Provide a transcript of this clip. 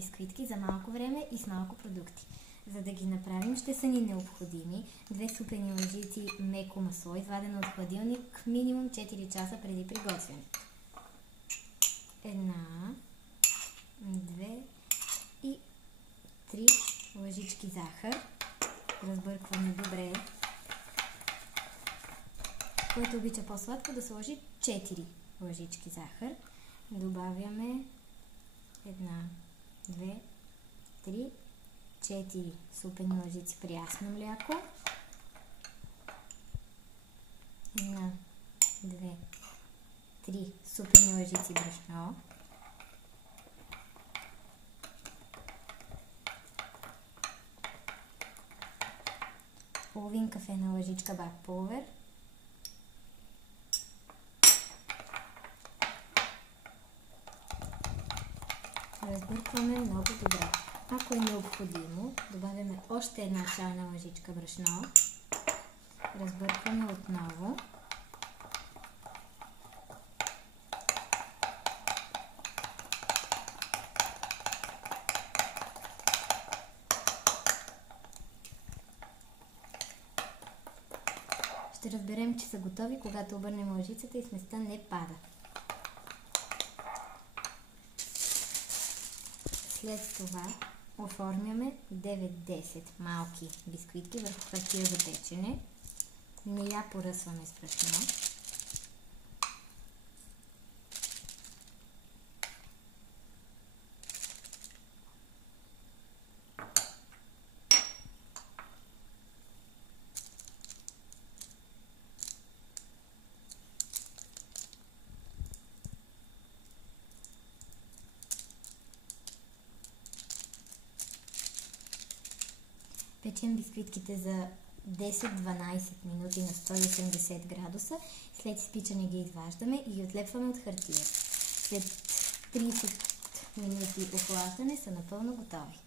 бисквитки за малко време и с малко продукти. За да ги направим, ще са ни необходими 2 супени лъжици меко масло, извадено от хладилник минимум 4 часа преди приготвянето. 1, 2 и 3 лъжички захар. Разбъркваме добре. Който обича по-сладко, да сложи 4 лъжички захар. Добавяме 1, 2, 3, 4 супени лъжици прясно мляко. 1, 2, 3 супени лъжици брашно. Половин кафена лъжичка бак пулвер. Разбъркваме много добре. Ако е необходимо, добавяме още една чайна лъжичка брашно. Разбъркваме отново. Ще разберем, че са готови, когато обърнем лъжицата и сместа не пада. След това оформяме 9-10 малки бисквитки върху хартия за печене. Не я поръсваме с брашно. Печем бисквитките за 10-12 минути на 180 градуса. След изпичане ги изваждаме и ги отлепваме от хартия. След 30 минути охлаждане са напълно готови.